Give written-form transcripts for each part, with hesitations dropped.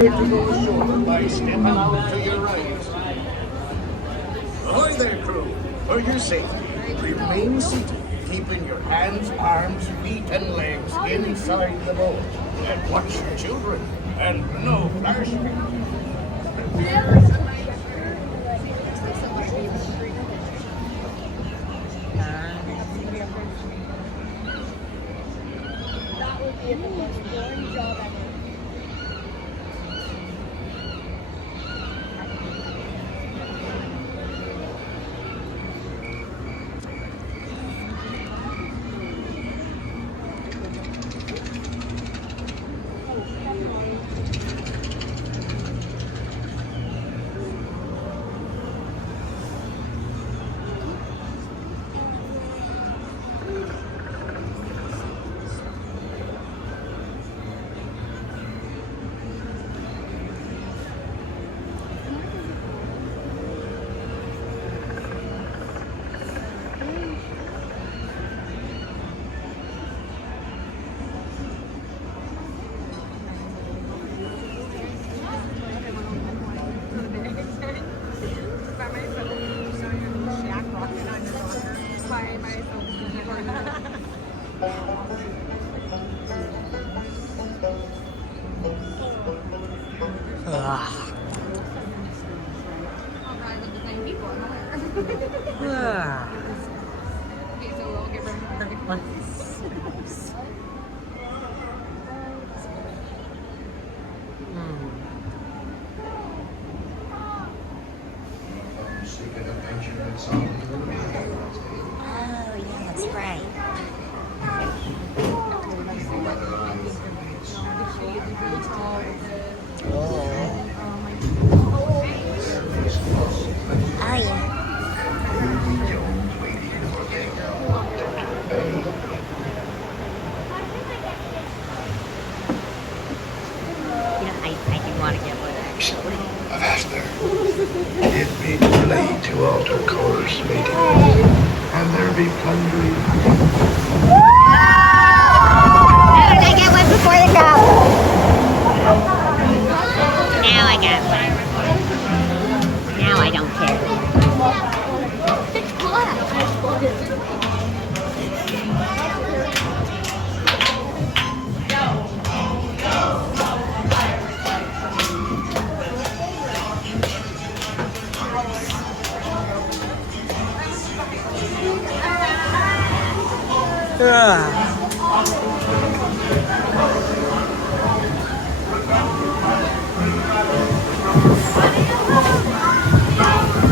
To go ashore by stepping out to your right. Ahoy there, crew. For your safety, remain seated, keeping your hands, arms, feet, and legs inside the boat. And watch your children, and no flashing. That would be the most boring job ever. Oh, yeah, that's right. Oh, yeah. I do want to get one, actually. I've asked her. It be delayed to alter course, matey. And there be plundering. How did I get one before the crowd? Now I got one. Now I don't care. It's black.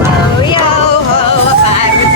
Oh, yo, ho, a pirate.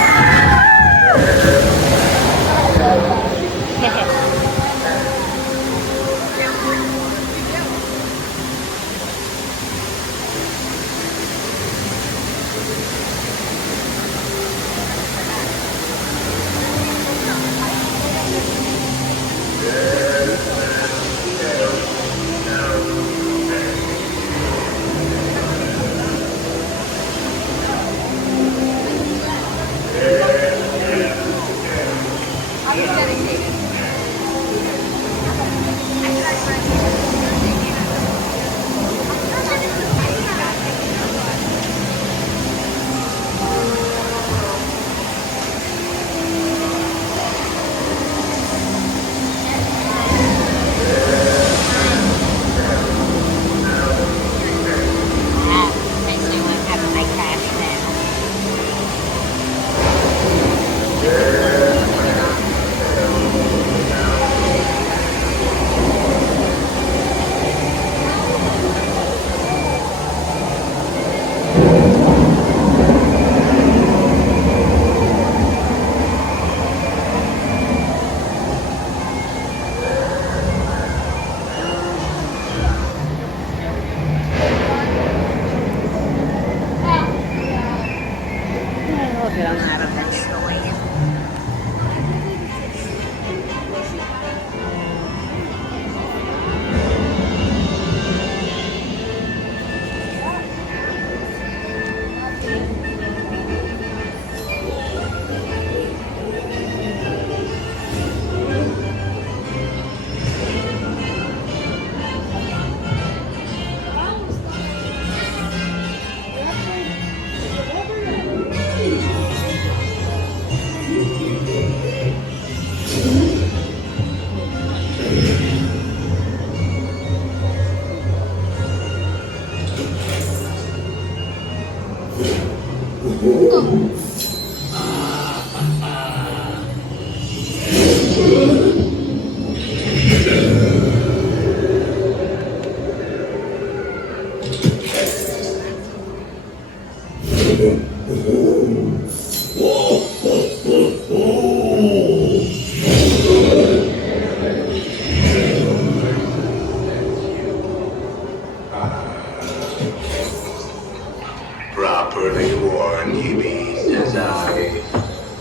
Properly warned, ye be, says I.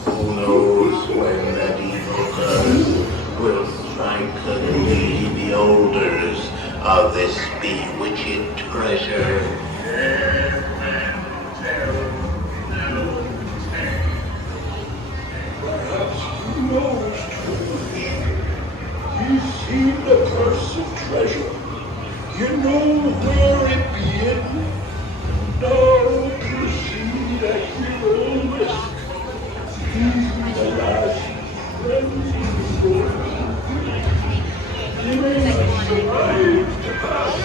Who knows when that evil curse will strike the beholders of this bewitched treasure. Perhaps you know, Scrooge. You've seen the cursed treasure. You know where it be hidden. Now proceed at your own risk. These be the last friends in the world. You may not survive to pass.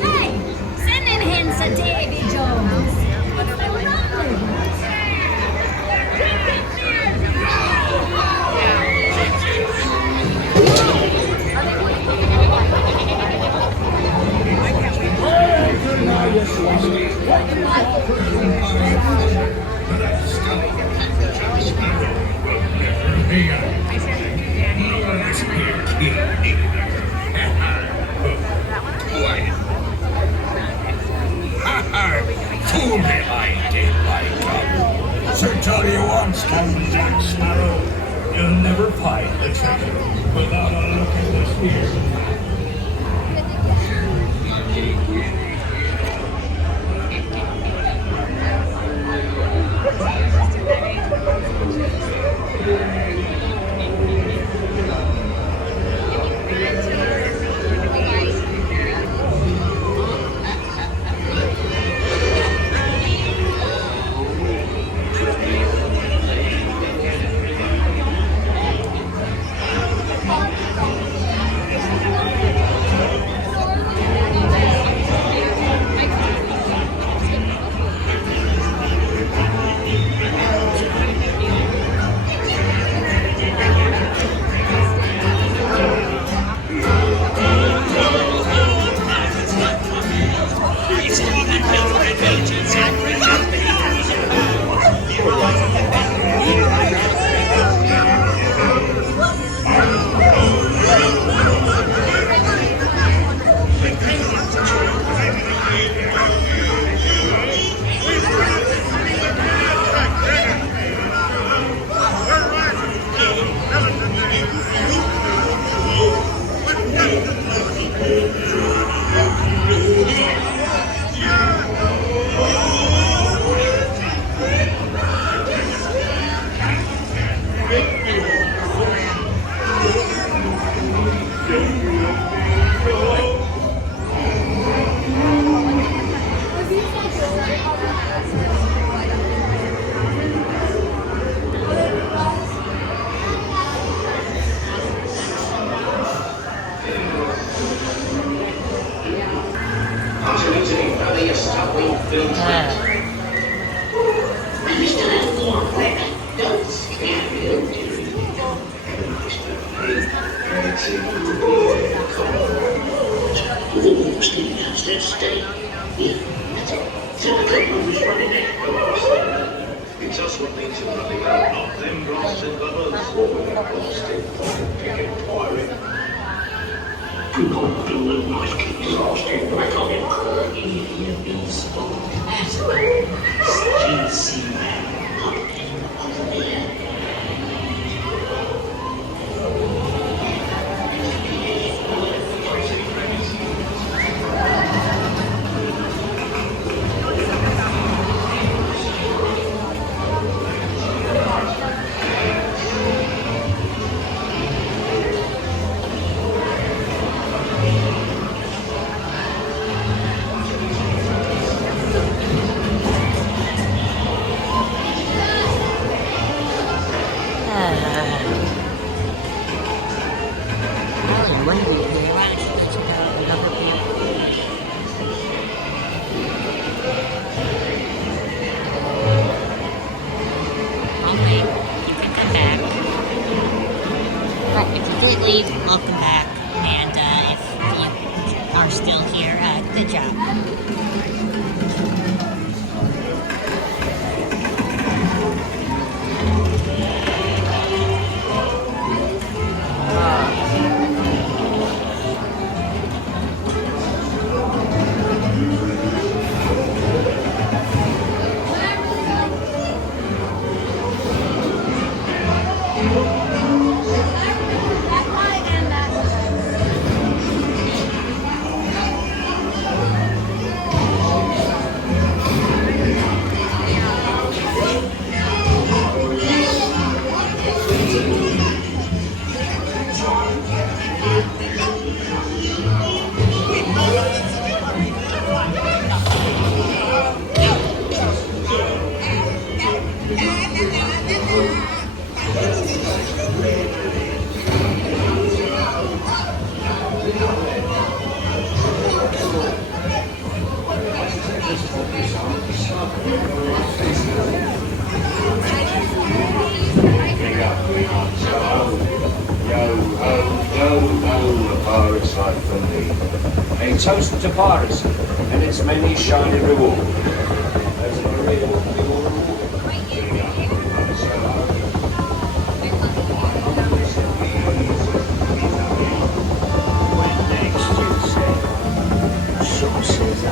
Hey, sending hints at Davy Jones. What's the problem? Fool behind daylight come. Sir, tell you once, Captain Jack Sparrow, you'll never find the treasure without a look at this here. We still have more left. Don't scare me, dearie. Almost in the outset state. Yeah, the room is running out. It's us what needs to running out, not them blasted lovers. Or blasted pocket-picking pirate. You can't do the knife keeps lasting back on him. Stinky man up in the air. Leave, welcome back, and if you are still here, good job. A toast to piracy and its many shiny rewards. So says I,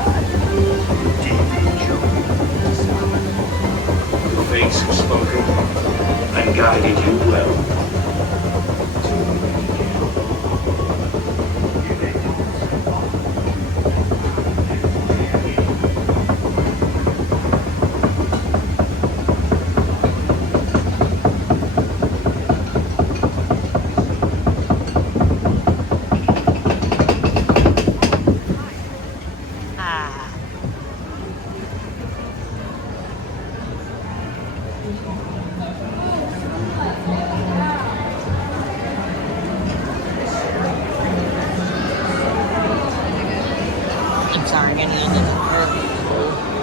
David Jones. The fates have spoken and guided you well. I'm sorry, I'm getting a little nervous.